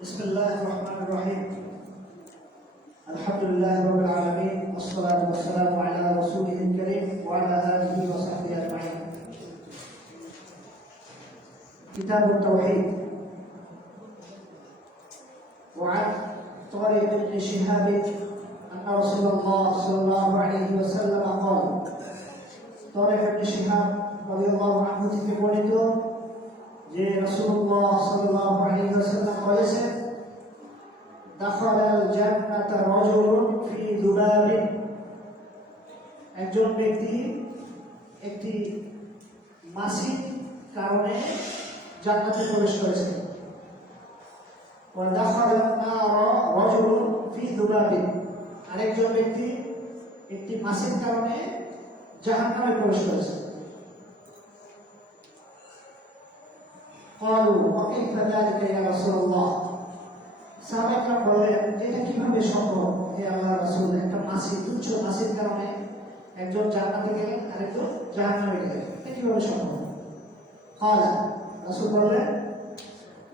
بسم الله الرحمن الرحيم. الحمد لله رب العالمين والصلاة والسلام على رسوله الكريم وعلى آله وصحبه أجمعين. كتاب التوحيد. وعن طارق بن شهاب أن رسول الله صلى الله عليه وسلم قال: طارق بن شهاب رضي الله عنه থেকে বর্ণিত যে রাসূলুল্লাহ সাল্লাল্লাহু আলাইহি ওয়াসাল্লাম বলেছেন, দাখালাল জান্নাতা রাজুলুন ফি যুবাবিন, একজন ব্যক্তি একটি মাছির কারণে জান্নাতে প্রবেশ করেছে। ওয়া দাখালান নারা রাজুলুন ফি যুবাবিন, আরেকজন ব্যক্তি একটি মাছির কারণে জাহান্নামে প্রবেশ করেছে। قالوا وكيف ذلك يا رسول الله؟ সাহাবারা বললেন, এটা কিভাবে সম্ভব হে আল্লাহর রাসূল? একটা মাছি, তুচ্ছ মাছির কারণে একজন জান্নাতে গেলেন আর একজন জাহান্নামে গেলেন, এটা কিভাবে সম্ভব? قال, রাসূল বললেন,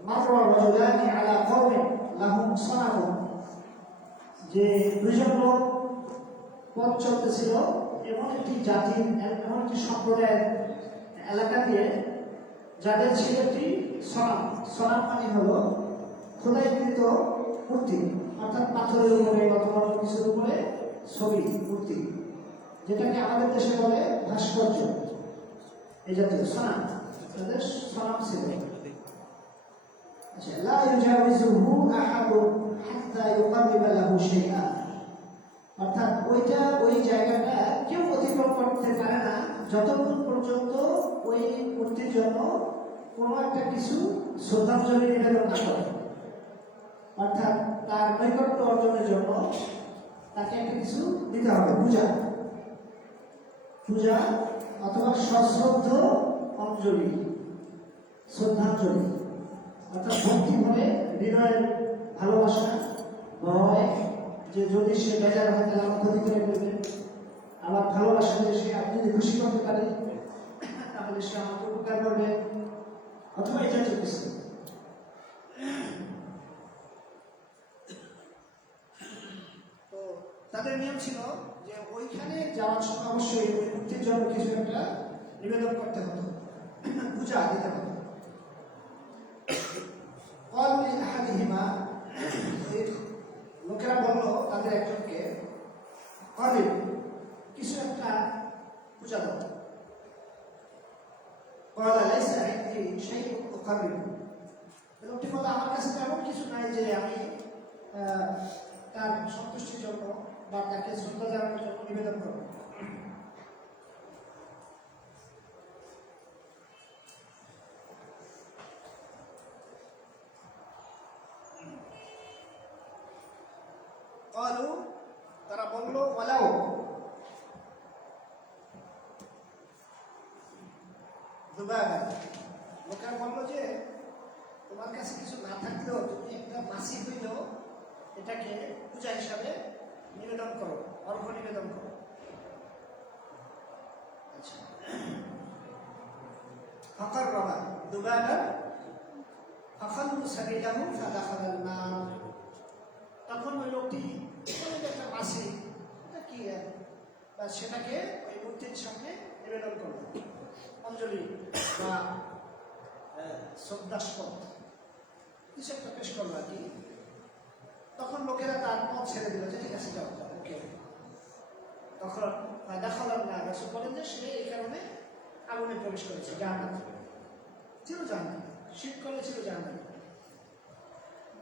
মাররা রাজুলানি আলা কওমিন লাহুম সানাফুন, যে দুইজন লোক পথ চলতেছিল এমন একটি জাতির, এমন একটি সম্প্রদায়ের এলাকা দিয়ে, যাদের ছিল একটি সনাম। সনাম মানে হলো খোদাইকৃত মূর্তি, অর্থাৎ পাথরের উপরে অথবা কিছুর উপরে ছবি, মূর্তি, যেটাকে আমাদের দেশে বলে ভাস্কর্য। এই জাতীয় সনাম, তাদের সনাম ছিল। আচ্ছা, লা ইউজাউযুহু আহাদুন হাত্তা ইউকাররিবা লাহু শাইআন, অর্থাৎ ওই জায়গাটা কেউ অতিক্রম করতে পারে না যতক্ষণ পর্যন্ত ওই মূর্তির জন্য কোনো একটা কিছু শ্রদ্ধাঞ্জলি নিবেদন না করে। অর্থাৎ তার নৈকট্য অর্জনের জন্য তাকে একটা কিছু দিতে হবে, পূজা অথবা সশ্রদ্ধ অঞ্জলি, শ্রদ্ধাঞ্জলি। অর্থাৎ ভক্তি ভরে, হৃদয়ের ভালোবাসা, ভয় যে যদি সে বেজার হয় তাহলে আমার ক্ষতি করে ফেলবে, আবার ভালোবাসা যে সে আপনি যদি খুশি করতে পারে তাহলে সে আমাকে উপকার করবে, অথবা এটা চলতেছে। তো তাদের নিয়ম ছিল যে ওইখানে যাওয়ার সময় অবশ্যই ওই মূর্তির জন্য কিছু একটা নিবেদন করতে হতো, পূজা দিতে হতো। লোকেরা বলল তাদের একজনকে, কিছু একটা পূজা দাও। লোকটি বলল, আমার কাছে তেমন কিছু নাই যে আমি তার সন্তুষ্টির জন্য বা তাকে শ্রদ্ধা জানানোর জন্য নিবেদন করব। তারা বলল, ওয়ালাও, লোকেরা বলল যে তোমার কাছে কিছু না থাকলেও তুমি একটা মাছি হইলেও এটাকে পূজা হিসাবে নিবেদন করো, অর্ঘ্য নিবেদন করো। আচ্ছা, ফাকার রাবা দুবাবা ফাখালু সাবিলাহু ফাদাখালান নার, তখন ওই লোকটি একটা মাছি, এটা কি, বা সেটাকে ওই মূর্তির সামনে নিবেদন করলো, অঞ্জলি বা শ্রদ্ধাস্পদ কিছু একটা পেশ করলো আর কি। তখন লোকেরা তার পথ ছেড়ে দিল যে ঠিক আছে, যাও ওকে। তখন দেখালাম না, রাসূল বলেন যে সে এই কারণে আগুনে প্রবেশ করেছে, জাহান্নামে ছিল, জাহান্নামে শিরক করেছিল, জাহান্নামে।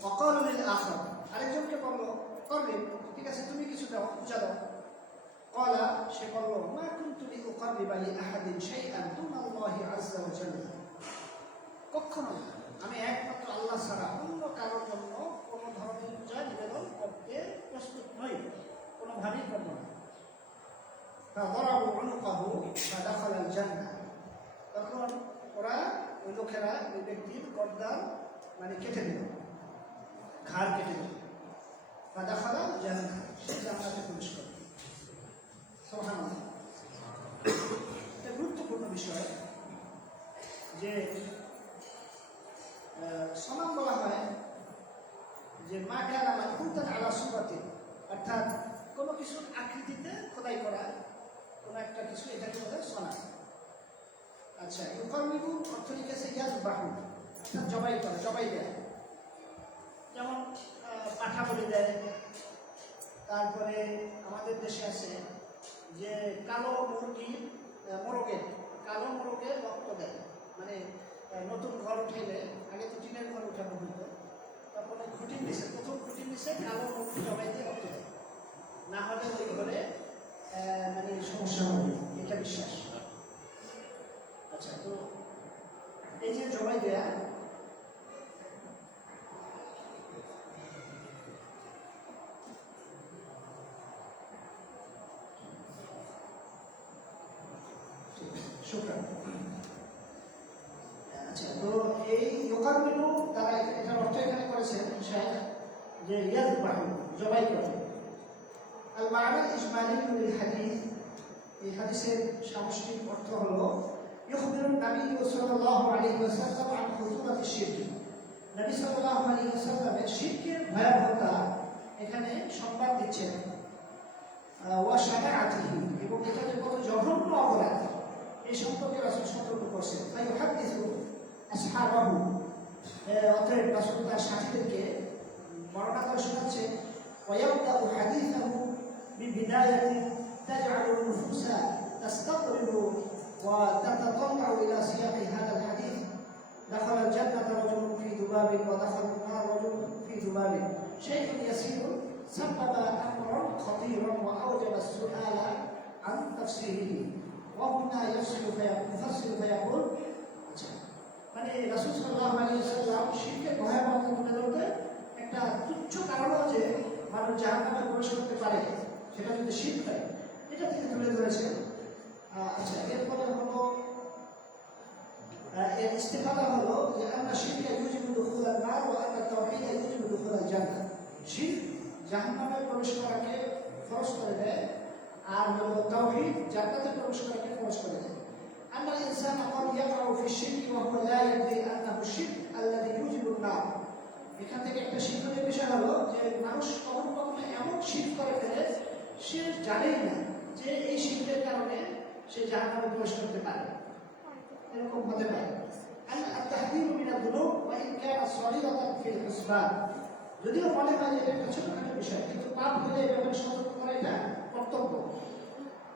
ওয়াকালু লিল আখার, আরেকজনকে বলল, করবে ঠিক আছে, তুমি কিছু দাও, পূজা দাও। ক্বালা, সে বলল, মা কুনতু লিউকাররিবা লিআহাদিন শাইআন দুনাল্লাহি আযজা ওয়া জাল্লা, কখনো আমি একমাত্র আল্লাহ ছাড়া অন্য কারোর জন্য কোনো ধরনের পূজা নিবেদন করতে প্রস্তুত নই, কোনোভাবেই করব না। ফাদরাবু উনুকাহু ফাদাখালাল জান্নাহ, তখন ওরা, ওই লোকেরা ওই ব্যক্তির গর্দান মানে কেটে দিল, ঘাড় কেটে দিল। ফাদাখালাল জান্নাহ, সে জান্নাতে প্রবেশ করল। সুবহানাল্লাহ। এটা গুরুত্বপূর্ণ বিষয় যে সনাম বলা হয় মা কানা মানহুতান আলা সুরাতি, অর্থাৎ কোনো কিছুর আকৃতিতে খোদাই করা কোনো একটা কিছু, এটাকে বলে সনা। আচ্ছা, ইউকারমিবু অর্থ লিখেছে ইয়াজবাহু, অর্থাৎ জবাই করে, জবাই দেয়। যেমন পাঠা বলি দেয়। তারপরে আমাদের দেশে আছে যে কালো মুরগির মোরগের, কালো মোরগের রক্ত দেয়। মানে নতুন ঘর উঠাইলে, আগে তো টিনের ঘর উঠানো হতো, তখন ওই খুঁটির নিচে, প্রথম খুঁটির নিচে কালো মুরগি জবাই দিয়ে রক্ত দেয়, না হলে ওই ঘরে মানে সমস্যা হবে, এটা বিশ্বাস। আচ্ছা, তো এই যে জবাই দেয়া, আচ্ছা, তো এই ইউকারমিনু তারা এটার অর্থ এখানে করেছেন শায়খ যে ইয়াজবাহু, জবাই করে। আল মা'না ইজমালি লিল হাদিস, এই হাদিসের সামষ্টিক অর্থ হলো ইখবিরু নবী সাল্লাল্লাহু আলাইহি ওয়াসাল্লাম আন খুতুরাতি শিরক, নবী সাল্লাল্লাহু আলাইহি ওয়াসাল্লামের শিরকের ভয়াবহতা এখানে সংবাদ দিচ্ছেন। ওয়া শানাআতিহি, এবং এটা যে কত জঘন্য অপরাধ এই সম্পর্কে রাসূল সতর্ক করছেন। ফায়ুহাদ্দিসু আসহাবাহু, অতএব রাসূল তার সাথীদেরকে বর্ণনা করে শোনাচ্ছেন। ওয়ায়াবদাউ হাদিসাহু বিবিদায়াতিন তাজআলু নুফুসা তাস্তাকরিবু ওয়া তাতাতাল্লাউ ইলা সিয়াকি হাদাল হাদিস। দাখালাল জান্নাতা রাজুলুন ফি দুবাবিন ওয়া দাখালান নার রাজুলুন ফি দুবাবিন। শাইউন ইয়াসিরুন সাব্বাবা আমরান খাতিরান ওয়া আওজাবা আস-সুআলা আন তাফসীরিহি। وهنا يفصل فيقول মানে রাসূল সাল্লাল্লাহু আলাইহি ওয়াসাল্লাম শিরকের ভয়াবহতা তুলে ধরতে একটা তুচ্ছ কারণও যে মানুষ জাহান্নামে প্রবেশ করতে পারে, সেটা যদি শিরক হয়, এটা তিনি তুলে ধরেছেন। আচ্ছা, এরপরে হলো এর ইস্তেফাদা হলো যে আমরা শিরকে ইউজিবু দুখুলান নার ওয়া আন্না তাওহীদ ইউজিবু দুখুলাল জান্নাহ। শিরক জাহান্নামে প্রবেশ করাকে ফরজ করে দেয়, আর হলো তাওহীদ জান্নাতে প্রবেশ করাকে ফরজ করে দেয়। আন্নাল ইনসানা ক্বাদ ইয়াকউ ফি শিরকি ওয়া হুয়া লা ইয়াদরি আন্নাহু শিরক আল্লাযী ইউজিবুন নার। এখান থেকে একটা শিক্ষণীয় বিষয় হলো যে মানুষ কখনো কখনো এমন শিরক করে ফেলে সে জানেই না যে এই শিরকের কারণে সে জাহান্নামে প্রবেশ করতে পারে, এরকম হতে পারে। আত-তাহযীরু মিনাদ যুনুব ওয়া ইন কানা সাগীরাতান ফিল হুসবান, যদিও মনে হয় যে এটা একটা ছোটখাটো বিষয়, কিন্তু পাপ হলে এভাবে সতর্ক করা এটা কর্তব্য।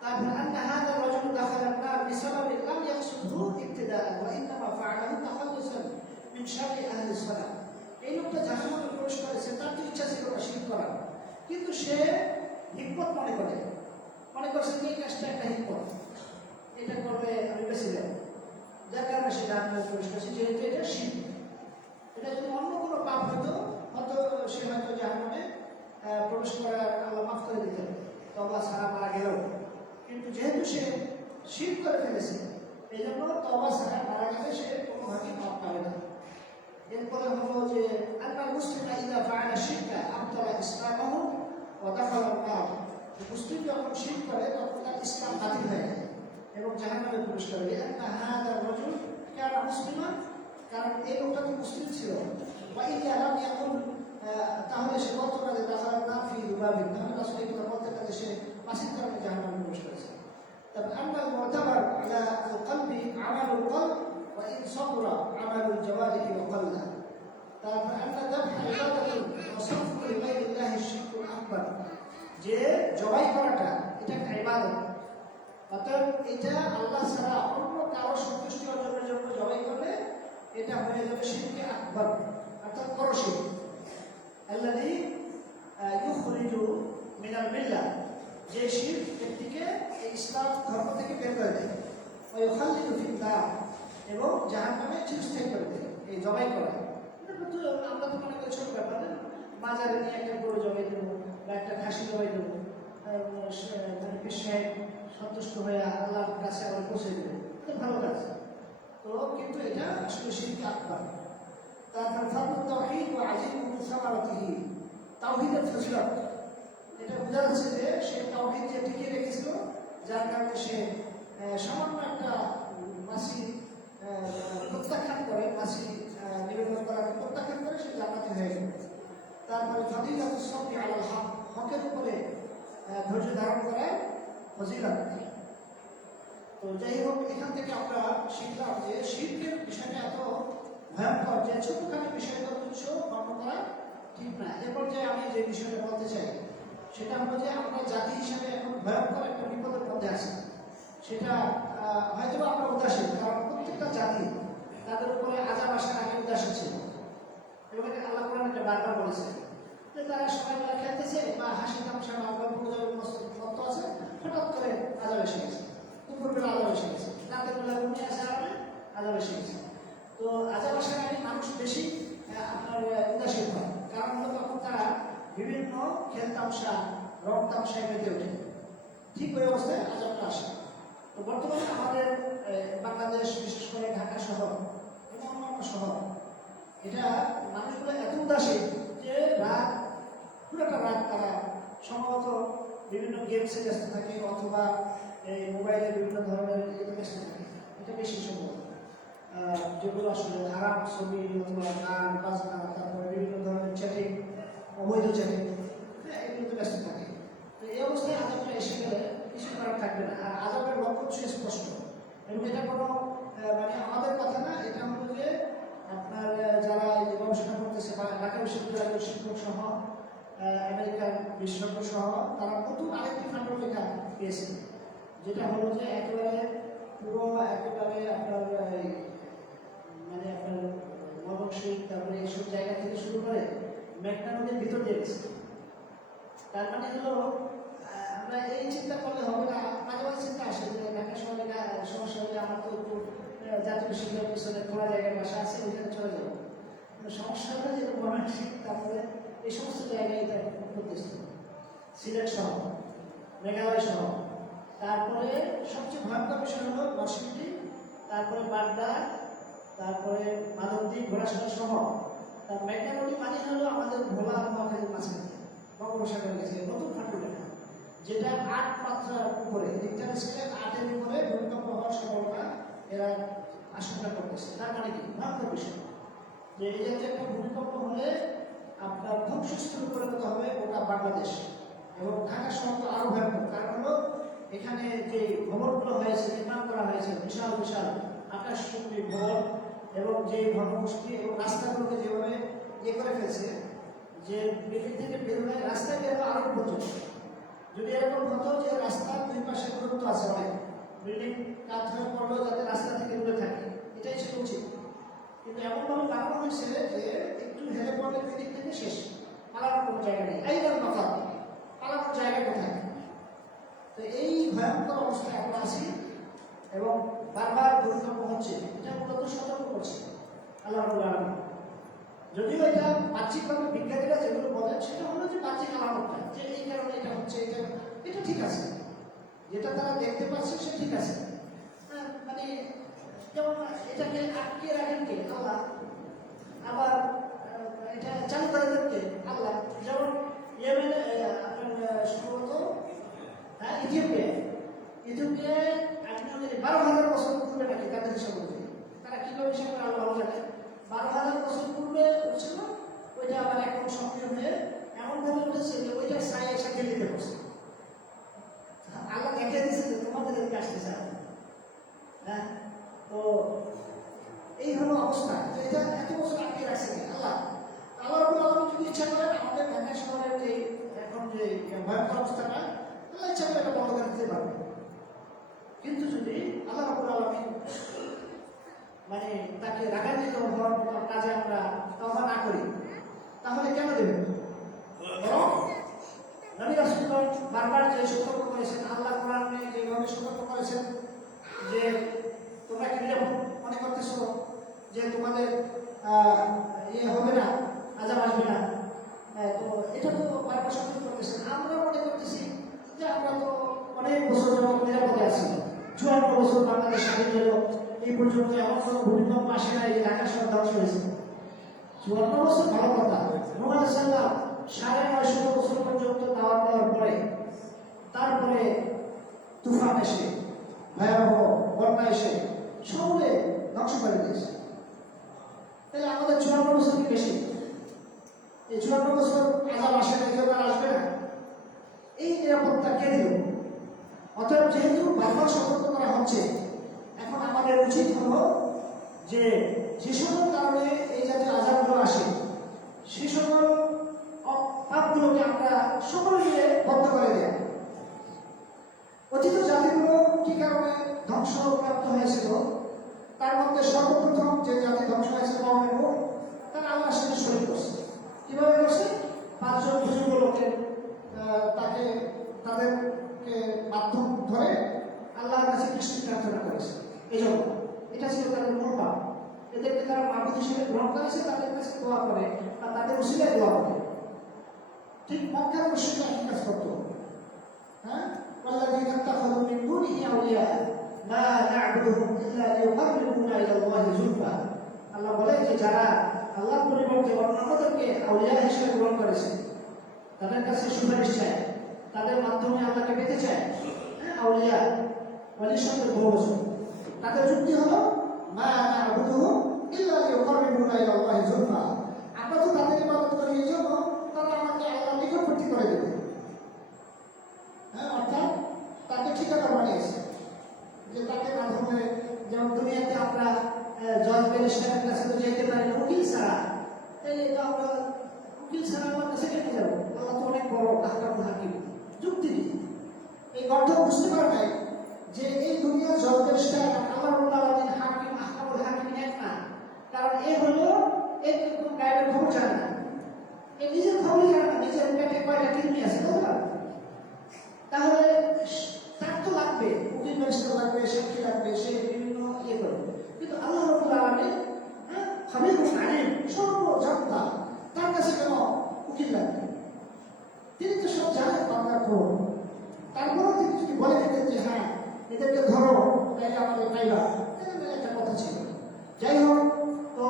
তারপর আন্না হাযা রাজুল দাখালা আন-নার বিসাবাবিন লাম ইয়াকসুদহু ইবতিদাআন ওয়া ইন্নামা ফাআলাহু তাখাল্লুসান মিন শাররি আহলি সালাহ। এই লোকটা জাহান্নামে প্রবেশ করেছে, তার তো ইচ্ছা ছিল না শিরক করার, কিন্তু সে হিকমত মনে করছে যে এই কাজটা একটা হিকমত, এটা করলে আমি বেঁচে যাব, যার কারণে সে জাহান্নামে প্রবেশ করেছে, যেহেতু এটা শিরক। এটা যদি অন্য কোনো পাপ হতো সে হয়তো জাহান্নামে প্রবেশ করার আল্লাহ মাফ করে দিতেন, তওবা ছাড়া মারা গেলেও। কিন্তু যেহেতু সে শিরক করে ফেলেছে, এই জন্য তওবা ছাড়া মারা গেলে সে কোনোভাবেই মাফ পাবে না। এরপরে হলো যে আন্নাল মুসলিমা ইযা ফাআলা শিরকা আবতালা ইসলামাহু ওয়া দাখালা আন-নার। মুসলিম যখন শিরক করে তখন তার ইসলাম বাতিল হয়ে যায় এবং জাহান্নামে প্রবেশ করে। লিআন্না হাযা রাজুল কানা মুসলিমান, কারণ এই লোকটা তো মুসলিম ছিল। ওয়া ইল্লা লাম ইয়াকুল, তাহলে সে বলতো না যে দাখালা আন-নার ফি দুবাবিন, তাহলে রাসূল এই কথা বলতে না যে সে মাসির কারণে জাহান্নামে প্রবেশ করেছে। তারপর আন্নাল মু'তাবার আলা আল-কলবি আমালুল কলব ওয়া ইন সাগরা আমালুল জাওয়ারিহি ওয়া কাল্লা। তারপর আন্না যাবহা ইবাদাতুন ওয়া সারফু লিগায়রিল্লাহি শিরকুন আকবার, যে জবাই করাটা এটা একটা ইবাদত, অতএব এটা আল্লাহ ছাড়া অন্য কারো সন্তুষ্টি অর্জনের জন্য জবাই করলে এটা হয়ে যাবে শিরকে আকবার, অর্থাৎ বড় শিরক। আল্লাযী ইউখরিজু মিনাল মিল্লাহ, যে শিরক ব্যক্তিকে এই ইসলাম ধর্ম থেকে বের করে দেয়। ওয়া ইউখাল্লিদু ফিন-নার, এবং জাহান্নামে চিরস্থায়ী করে দেয় এই জবাই করা। আমরা তো মনে করি ছোট ব্যাপার, বাজারে নিয়ে একটা গরু জবাই দেবো বা একটা খাসি জবাই দেবো, সাহেব সন্তুষ্ট হয়ে আল্লাহর কাছে আবার পৌঁছে দেবে, এটা ভালো কাজ। তো কিন্তু এটা আসলে শিরক আকবার। তারপর ফারদুত তাওহীদ ওয়া আযীমু সামারাতিহি, তাওহীদের ফজিলত, এটা বোঝা যাচ্ছে যে সে তাওহীদ যে টিকিয়ে রেখেছিল, যার কারণে সে সামান্য একটা মাসি প্রত্যাখ্যান করে, মাসি নিবেদন করাকে প্রত্যাখ্যান করে সে জান্নাতি হয়ে গেল। তারপরে হকের উপরে ধৈর্য ধারণ করায় ফজিলত। তো যাই হোক, এখান থেকে আমরা শিখলাম যে শিরকের বিষয়টা এত ভয়ঙ্কর যে ছোটখাটো বিষয়টা তুচ্ছ গণ্য করা ঠিক না। এরপর যে আমি যে বিষয়টা বলতে চাই সেটা হলো যে আমরা জাতি হিসাবে এখন ভয়ঙ্কর একটা বিপদের মধ্যে আছি। সেটা হয়তো আমরা উদাসীন, কারণ প্রত্যেকটা জাতি তাদের উপরে আজাব আসার আগে উদাসীন ছিল। এবং এটা আল্লাহ কোরআন এটা বারবার বলেছে যে তারা সবাইবেলা খেলতেছে বা হাসি তামসা বা গল্প মত আছে, হঠাৎ করে আজাব এসে গেছে, দুপুরবেলা আজাব এসে গেছে, রাতের বেলা ঘুমিয়ে আসে আর আজাব এসে গেছে। তো আজাব আসার আগে মানুষ বেশি আপনার উদাসীন হয়, কারণ হলো তখন তারা বিভিন্ন খেল তামসা রং তামসায় মেতে ওঠে। ঠিক ওই অবস্থায় আজাবটা আসে। তো বর্তমানে আমাদের বাংলাদেশ, বিশেষ করে ঢাকা শহর এবং অন্যান্য শহর, এটা মানুষগুলো এত উদাসীন যে রাত পুরোটা রাত তারা সম্ভবত বিভিন্ন গেমসে ব্যস্ত থাকে অথবা এই মোবাইলে বিভিন্ন ধরনের ব্যস্ত থাকে। এটা বেশি সম্ভব, যেগুলো আসলে হারাম ছবি অথবা গান বাজনা, তারপরে বিভিন্ন ধরনের চ্যাটিং, অবৈধ চ্যাটিং, এগুলোতে ব্যস্ত থাকে। তো এই অবস্থায় আজাবটা এসে গেলে কিছু করার থাকবে না। আর আজাবের লক্ষণ সুস্পষ্ট, এবং এটা কোনো মানে আমাদের কথা না, এটা হলো যে আপনার যারা গবেষণা করতেছে বা ঢাকা বিশ্ববিদ্যালয়ের শিক্ষক সহ আমেরিকার বিশেষজ্ঞ সহ তারা নতুন আরেকটি ফান্ড লেখা পেয়েছে, যেটা হলো যে একেবারে আপনার মানে আপনার নবশিক, তারপরে এইসব জায়গা থেকে শুরু করে মেঘনা নদীর ভিতর দিয়ে গেছে। তার মানে হলো আমরা এই চিন্তা করলে হবে না, মাঝে মাঝে চিন্তা আসে যে ঢাকা শহরে সমস্যা হলে আমার তো একটু জাতীয় বিশ্ববিদ্যালয়ের পিছনে খোলা জায়গায় বাসা আছে, ওইখানে চলে যাবো। সমস্যা হলে যে ময়মনসিংহ, তারপরে এই সমস্ত জায়গায় এটা করতেছে, সিলেট সহ, মেঘালয় সহ, তারপরে সবচেয়ে ভয়ঙ্কর বিষয় হলো নরসিংদী, তারপরে বাড্ডা, তারপরে মাধবদ্বীপ, ঘোড়াশালা সহ। তার মেঘনা নদী মানে হলো আমাদের ভোলা নোয়াখালীর মাঝখানে বঙ্গোপসাগরের কাছে নতুন ফান্ড লেখা, যেটা ৮ মাত্রার উপরে, রিক্টার স্কেলের ৮-এর উপরে ভূমিকম্প হওয়ার সম্ভাবনা এরা আশঙ্কা করতেছে। তার মানে কি ভয়ঙ্কর বিষয় যে এই জাতীয় একটা ভূমিকম্প হলে আপনার ধ্বংসস্তূপে পরিণত হবে গোটা বাংলাদেশ, এবং ঢাকা শহর তো আরো ভয়ঙ্কর। কারণ হলো এখানে যে ভবনগুলো হয়েছে, নির্মাণ করা হয়েছে বিশাল বিশাল আকাশচুম্বী ভবন, এবং যে ঘনবসতি এবং রাস্তাগুলোকে যেভাবে করে ফেলছে যে বিল্ডিং থেকে বের হয়ে রাস্তায় বের হওয়া আরো পর্যন্ত। যদি এরকম হতো যে রাস্তার দুই পাশে দূরত্ব আছে অনেক, বিল্ডিং কাজ হয়ে পড়লেও যাতে রাস্তা থেকে দূরে থাকে, এটাই ছিল উচিত। কিন্তু এমনভাবে বানানো হয়েছে যে একটু হেলে পড়লে দুই দিক থেকে শেষ, পালানোর কোনো জায়গা নেই। এই ধরনের কথা, পালানোর জায়গা কোথায়? তো এই ভয়ঙ্কর অবস্থায় আমরা আছি, এবং বারবার ভূমিকম্প হচ্ছে। এটা মূলত সতর্ক করছে আল্লাহ রাব্বুল আলামিন। যদিও এটা বাহ্যিকভাবে বিজ্ঞানীরা যেগুলো বলেন সেটা হলো যে বাহ্যিক আলামতটা, যে এই কারণে এটা হচ্ছে, এটা ঠিক আছে, যেটা তারা দেখতে পাচ্ছে সে ঠিক আছে। মানে যেমন এটাকে আটকে রাখেন কে? আল্লাহ। আবার এটা চালু করে দেন কে? আল্লাহ। যেমন ইয়েমেনে আপনার সম্ভবত ইথিওপিয়ায় আপনি 12,000 বছর পূর্বে নাকি তাদের হিসাব অনুযায়ী, তারা কিভাবে হিসাব করে আল্লাহ জানে, 12,000 বছর পূর্বে ছিল, ওইটা আবার এখন সক্রিয় হয়ে এমনভাবে উঠেছে যে ওইটা ছাই এসে দিল্লিতে বসে। আল্লাহ দেখে দিচ্ছে যে তোমাদের এদিকে আসতে চায়। হ্যাঁ, তো এই হলো অবস্থা। এটা এত বছর আটকে রাখছে আল্লাহ। আল্লাহ রাব্বুল আলামিন যদি ইচ্ছা করেন আমাদের ঢাকা শহরের যে এখন যে ভয়ঙ্কর অবস্থাটা, আল্লাহ ইচ্ছা করে এটা বন্ধ করে দিতে পারবে। কিন্তু যদি আল্লাহ রাব্বুল আলামিন মানে তাকে রাগান্বিত হওয়ার মতো কাজে আমরা তওবা না করি, তাহলে কেন দেবেন? নবী রাসূলগণ বারবার যে সতর্ক করেছেন, আল্লাহ কোরআনে যেভাবে সতর্ক করেছেন যে তোমরা কি মনে করতেছো যে তোমাদের ইয়ে হবে না, আযাব আসবে না, তো এটা তো বারবার সতর্ক করতেছেন। আমরা মনে করতেছি যে আমরা তো অনেক বছর যাবত নিরাপদে আছি, 54 বছর বাংলাদেশ স্বাধীন হলো, এই পর্যন্ত এমন কোনো ভূমিকম্প আসে না যে ঢাকা শহর ধ্বংস হয়েছে। 54 বছর ভালো কথা। নূহ আলাইহিস সালাম 950 বছর পর্যন্ত দাওয়াত দেওয়ার পরে তারপরে তুফান এসে, ভয়াবহ বন্যা এসে সবলে ধ্বংস করে দিয়েছে। তাহলে আমাদের 54 বছর কি বেশি? এই 54 বছর আযাব আসে না, কেউ আসবে না? নিরাপত্তা কে দিল? অতএব যেহেতু বারবার সতর্ক করা হচ্ছে, এখন আমাদের উচিত হলো যে যে সকল কারণে এই জাতীয় আযাবগুলো আসে সে সকল পাপগুলোকে আমরা সকলে মিলে বন্ধ করে দেয়া। অতীত জাতিগুলো কি কারণে ধ্বংসপ্রাপ্ত হয়েছিল, তার মধ্যে সর্বপ্রথম যে জাতি ধ্বংস হয়েছিল তারা আল্লাহর সাথে শরীক করছে। কিভাবে করছে? 5 জন বুজুর্গ লোকের তাদেরকে মাধ্যম ধরে আল্লাহর কাছে কৃষ্ণ প্রার্থনা করেছে। এই জন্য এটা ছিল তাদের মূল পাপ। এদেরকে তারা মাবুদ হিসেবে গ্রহণ করেছে, তাদের কাছে দোয়া করে বা তাদের উসিলায় দোয়া করে। ঠিক মক্কার মুশরিকরা কি কাজ করতো? হ্যাঁ, والذين اتخذوا من دونه أولياء ما نعبدهم إلا ليقربونا إلى الله زلفى। আল্লাহ বলে যে যারা আল্লাহর পরিবর্তে অন্য আমাদেরকে আউলিয়া হিসেবে গ্রহণ করেছে, তাদের কাছে সুপারিশ চায়, তাদের মাধ্যমে আল্লাহকে পেতে চায়। হ্যাঁ, আউলিয়া ওয়ালির সঙ্গে বহুবচন। তাদের যুক্তি হলো মা না'বুদুহুম ইল্লা লিয়ুকাররিবুনা ইলা আল্লাহি যুলফা। আমরা তো তাদের ইবাদত করি এই জন্য তারা আমাকে আল্লাহর নিকটবর্তী করে দেবে। হ্যাঁ, অর্থাৎ তাকে ঠিকানা বানিয়েছে যে তাকে মাধ্যমে, যেমন দুনিয়াতে আমরা জজ ব্যারিস্টারের কাছে তো যেতে পারি না উকিল ছাড়া। এই তো আমরা উকিল ছাড়া আমার কাছে কেটে যাবো, আল্লাহ তো অনেক বড় আহকামুল হাকিম। যুক্তি দিই এই গর্ত বুঝতে পারে নাই যে এই দুনিয়ার জজ ব্যারিস্টার আল্লাহর হাকিম আহকামুল হাকিম এক না। কারণ এ হলো এর কোনো গায়েবের খবর জানে না, এ নিজের খবরই জানে না, নিজের পেটে কয়টা কিডনি আছে বুঝলাম। তাহলে তার তো লাগবে উকিল ব্যারিস্টার লাগবে, সাক্ষী লাগবে, সে বিভিন্ন ইয়ে করবে। কিন্তু আল্লাহ রাব্বুল আলামিন খাবিরুন আলিম, সর্বজান্তা, তার কাছে কেন উকিল লাগবে? তিনি তো সব জানেন বান্দার খবর। তারপরেও তিনি যদি বলে দিতেন যে হ্যাঁ এদেরকে ধরো, তাইলে আমাদের পাইবা, তাহলে একটা কথা ছিল। যাই হোক, তো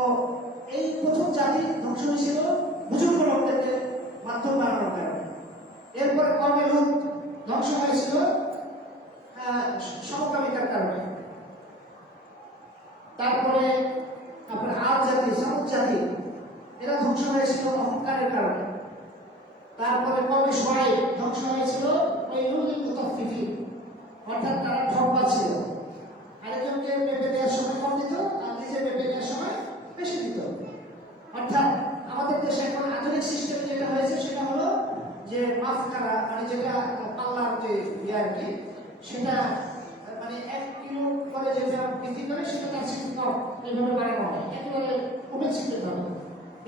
এই প্রথম জাতি ধ্বংস হয়েছিল বুজুর্গ লোকদেরকে মাধ্যম বানানোর কারণে। এরপরে কওমে লূত ধ্বংস হয়েছিল সমকামিতার কারণে। তারপরে আপনার আদ জাতি, সামুদ জাতি, এরা ধ্বংস হয়েছিল অহংকারের কারণে। তারপরে কওমে শুআয়ব ধ্বংস হয়েছিল ওই লুলিল মুতাফফিফিন, অর্থাৎ তারা ঠকবাজ ছিল। আরেকজনকে পেপে দেওয়ার সময় কম দিত আর নিজে পেপে দেওয়ার সময় বেশি দিত। অর্থাৎ আমাদের দেশে এখন আধুনিক সিস্টেম যেটা হয়েছে সেটা হলো যে মাফ করা, মানে যেটা পাল্লার যে ইয়ে আর কি, সেটা মানে 1 কিলো করে যেটা বিক্রি করে সেটা তার সিদ্ধ কম এইভাবে বাড়ানো হয়, একেবারে ওপেন সিদ্ধ হবে।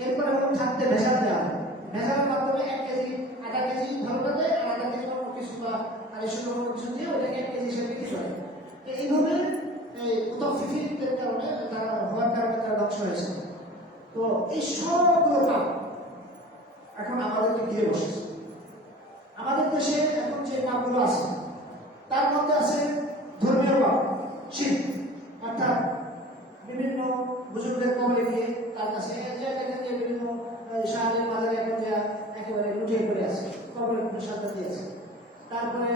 এরপরে হলো খাদ্যে ভেজাল দেওয়া হয়। ভেজালের মাধ্যমে 1 কেজি আধা কেজি ভালোটা দেয় আর আধা কেজি অন্য কিছু বা আড়াইশো কিছু দিয়ে ওটাকে 1 কেজি হিসেবে বিক্রি করে। এইভাবে এই মুতাফফিফিনদের কারণে তারা হওয়ার কারণে তারা ধ্বংস হয়েছে। তো এই সবগুলো পাপ এখন আমাদেরকে ঘিরে বসেছে। আমাদের দেশে এখন যে পাপগুলো আছে তার মধ্যে আছে ধর্মীয় পাপ, শিরক, অর্থাৎ বিভিন্ন বুজুর্গের কবরে গিয়ে তার কাছে বিভিন্ন শাহরের মাজারে এখন যা একেবারে লুটিয়ে পড়ে আছে, কবরে সাজা দিয়েছে। তারপরে